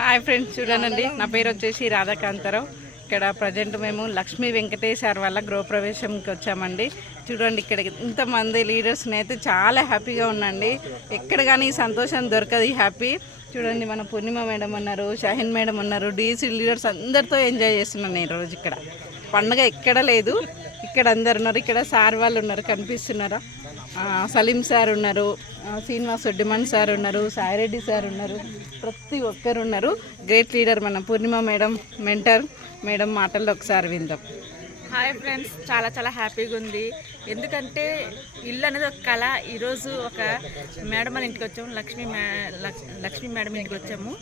Hi friends, చూడండి నా పేరు వచ్చేసి రాధాకాంతారావు. ఇక్కడ ప్రజెంట్ మేము లక్ష్మీ వెంకటేశ్వర వాళ్ళ గృహప్రవేశంకి వచ్చామండి. చూడండి ఇక్కడ ఇంతమంది లీడర్స్ని అయితే చాలా హ్యాపీగా ఉండండి. ఎక్కడ కానీ సంతోషం దొరకదు, హ్యాపీ. చూడండి మన పూర్ణిమ మేడం ఉన్నారు, షాహిన్ మేడం ఉన్నారు, డీసీ లీడర్స్ అందరితో ఎంజాయ్ చేస్తున్నాను నేను రోజు. ఇక్కడ పండుగ ఎక్కడ లేదు, ఇక్కడ అందరు ఉన్నారు. ఇక్కడ సార్ వాళ్ళు ఉన్నారు, కనిపిస్తున్నారా? సలీం సార్ ఉన్నారు, శ్రీనివాస్ డిమాండ్ సార్ ఉన్నారు, సాయిరెడ్డి సార్ ఉన్నారు, ప్రతి ఒక్కరు ఉన్నారు. గ్రేట్ లీడర్ మన పూర్ణిమ మేడం, మెంటర్ మేడం మాటల్లో ఒకసారి విందాం. హాయ్ ఫ్రెండ్స్, చాలా చాలా హ్యాపీగా ఉంది. ఎందుకంటే ఇల్లు అనేది ఒక కళ. ఈరోజు ఒక మేడం వాళ్ళ ఇంటికి వచ్చాము, లక్ష్మీ మేడం ఇంటికి వచ్చాము,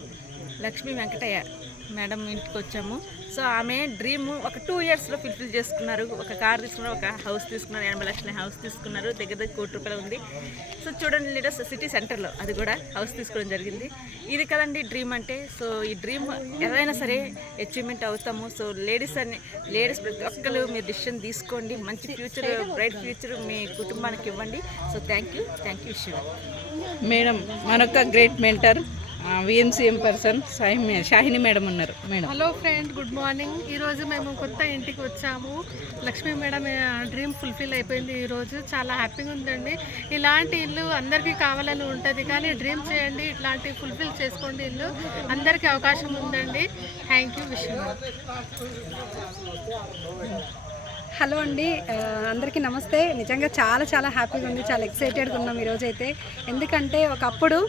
లక్ష్మీ వెంకటయ్య మేడం ఇంటికి వచ్చాము. సో ఆమె డ్రీమ్ ఒక 2 yearsలో ఫుల్ఫిల్ చేసుకున్నారు. ఒక కార్ తీసుకున్నారు, ఒక హౌస్ తీసుకున్నారు, 80 లక్షల హౌస్ తీసుకున్నారు, దగ్గర దగ్గర ₹1 కోటి ఉంది. సో చూడండి లీడర్స్, సిటీ సెంటర్లో అది కూడా హౌస్ తీసుకోవడం జరిగింది. ఇది కదండి డ్రీమ్ అంటే. సో ఈ డ్రీమ్ ఎవరైనా సరే అచీవ్మెంట్ అవుతాము. సో లేడీస్ ప్రతి ఒక్కరు మీరు డిసిషన్ తీసుకోండి. మంచి ఫ్యూచర్, బ్రైట్ ఫ్యూచర్ మీ కుటుంబానికి ఇవ్వండి. సో థ్యాంక్ యూ విషయం మేడం. మనొక great mentor VMCM person Shahini madam ఉన్నారు. Madam hello friend, good morning. ఈరోజు మేము కొత్త ఇంటికి వచ్చాము. లక్ష్మీ మేడం డ్రీమ్ ఫుల్ఫిల్ అయిపోయింది. ఈరోజు చాలా హ్యాపీగా ఉందండి. ఇలాంటి ఇల్లు అందరికీ కావాలని ఉంటుంది, కానీ డ్రీమ్ చేయండి, ఇట్లాంటి ఫుల్ఫిల్ చేసుకోండి. ఇల్లు అందరికీ అవకాశం ఉందండి. థ్యాంక్ యూ విషయం. హలో అండి, అందరికీ నమస్తే. నిజంగా చాలా చాలా హ్యాపీగా ఉంది, చాలా ఎక్సైటెడ్గా ఉన్నాం ఈరోజైతే. ఎందుకంటే ఒకప్పుడు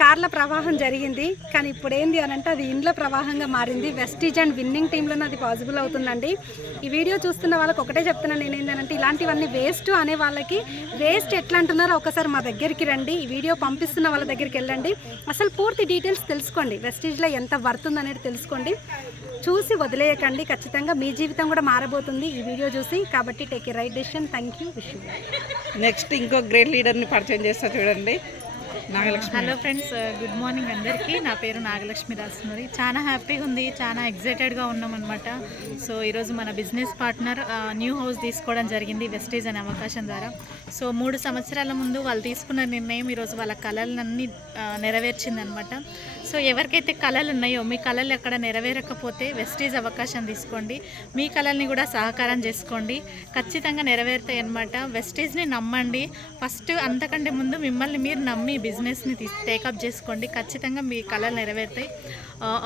కార్ల ప్రవాహం జరిగింది, కానీ ఇప్పుడు ఏంది అని అంటే అది ఇండ్ల ప్రవాహంగా మారింది. వెస్టీజ్ అండ్ విన్నింగ్ టీంలోనే అది పాసిబుల్ అవుతుందండి. ఈ వీడియో చూస్తున్న వాళ్ళకి ఒకటే చెప్తున్నాను నేను, ఏంటంటే ఇలాంటివన్నీ వేస్ట్ అనే వాళ్ళకి వేస్ట్ ఎట్లా అంటున్నారో ఒకసారి మా దగ్గరికి రండి. ఈ వీడియో పంపిస్తున్న వాళ్ళ దగ్గరికి వెళ్ళండి, అసలు పూర్తి డీటెయిల్స్ తెలుసుకోండి, వెస్టీజ్లో ఎంత వర్త్ ఉందనేది తెలుసుకోండి. చూసి వదిలేయకండి, ఖచ్చితంగా మీ జీవితం కూడా మారబోతుంది ఈ వీడియో చూసి. కాబట్టి take a right decision. Thank you wish. Next ఇంకో గ్రేట్ లీడర్ని పరిచయం చేస్తా, చూడండి Nagalakshmi. Hello friends, good morning అందరికీ. నా పేరు నాగలక్ష్మి రాస్తున్నది. చాలా హ్యాపీగా ఉంది, చాలా ఎగ్జైటెడ్గా ఉన్నాం అనమాట. సో ఈరోజు మన బిజినెస్ పార్ట్నర్ న్యూ హౌస్ తీసుకోవడం జరిగింది వెస్టీజ్ అనే అవకాశం ద్వారా. సో 3 సంవత్సరాల ముందు వాళ్ళు తీసుకున్న నిర్ణయం ఈరోజు వాళ్ళ కళలన్నీ నెరవేర్చిందనమాట. సో ఎవరికైతే కళలు ఉన్నాయో, మీ కళలు ఎక్కడ నెరవేరకపోతే వెస్టీజ్ అవకాశం తీసుకోండి, మీ కళల్ని కూడా సహకారం చేసుకోండి, ఖచ్చితంగా నెరవేరుతాయి అనమాట. వెస్టీజ్ని నమ్మండి ఫస్ట్, అంతకంటే ముందు మిమ్మల్ని మీరు నమ్మి బిజినెస్ని టేకప్ చేసుకోండి, ఖచ్చితంగా మీ కళలు నెరవేరుతాయి.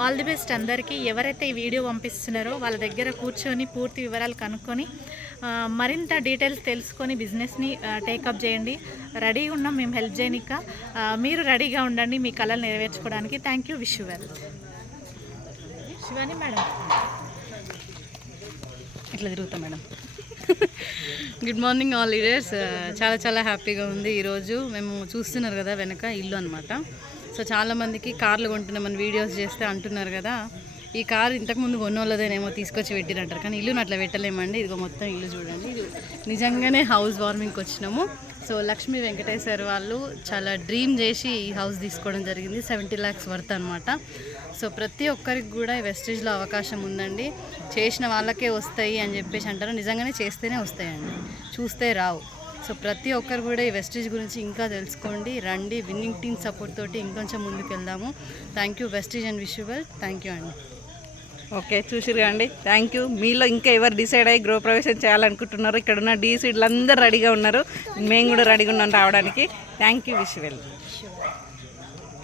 ఆల్ ది బెస్ట్ అందరికీ. ఎవరైతే ఈ వీడియో పంపిస్తున్నారో వాళ్ళ దగ్గర కూర్చొని పూర్తి వివరాలు కనుక్కొని మరింత డీటెయిల్స్ తెలుసుకొని బిజినెస్ని టేకప్ చేయండి. రెడీగా ఉన్నాం మేము హెల్ప్ చేయనిక, మీరు రెడీగా ఉండండి మీ కళలు నెరవేర్చుకోవడానికి. Thank you, wish you well. Shivani madam ఇట్లా తిరుగుతాం madam. Good morning all leaders. చాలా చాలా హ్యాపీగా ఉంది. ఈరోజు మేము చూస్తున్నారు కదా వెనక ఇల్లు అనమాట. సో చాలామందికి కార్లు కొంటున్నామని వీడియోస్ చేస్తే అంటున్నారు కదా, ఈ కారు ఇంతకుముందు కొన్నోళ్ళదేనేమో తీసుకొచ్చి పెట్టిరంటారు, కానీ ఇల్లుని అట్లా పెట్టలేమండి. ఇదిగో మొత్తం ఇల్లు చూడండి, ఇది నిజంగానే హౌస్ వార్మింగ్కి వచ్చినాము. సో లక్ష్మీ వెంకటేశ్వర వాళ్ళు చాలా డ్రీమ్ చేసి ఈ హౌస్ తీసుకోవడం జరిగింది. 70 lakhs వర్త్ అనమాట. సో ప్రతి ఒక్కరికి కూడా ఈ వెస్టేజ్లో అవకాశం ఉందండి. చేసిన వాళ్ళకే వస్తాయి అని చెప్పేసి అంటారు, నిజంగానే చేస్తేనే వస్తాయండి, చూస్తే రావు. సో ప్రతి ఒక్కరు కూడా ఈ వెస్టేజ్ గురించి ఇంకా తెలుసుకోండి, రండి. విన్నింగ్ టీమ్ సపోర్ట్ తోటి ఇంకొంచెం ముందుకు వెళ్దాము. థ్యాంక్ యూ వెస్టేజ్ and wish you well. Thank you అండి. ఓకే, చూసిరు అండి, థ్యాంక్ యూ. మీలో ఇంకా ఎవరు డిసైడ్ అయ్యి గృహప్రవేశం చేయాలనుకుంటున్నారు, ఇక్కడ ఉన్న డీసీడ్లు అందరూ రెడీగా ఉన్నారు, మేము కూడా రెడీగా ఉన్నాం రావడానికి. Thank you, wish you well.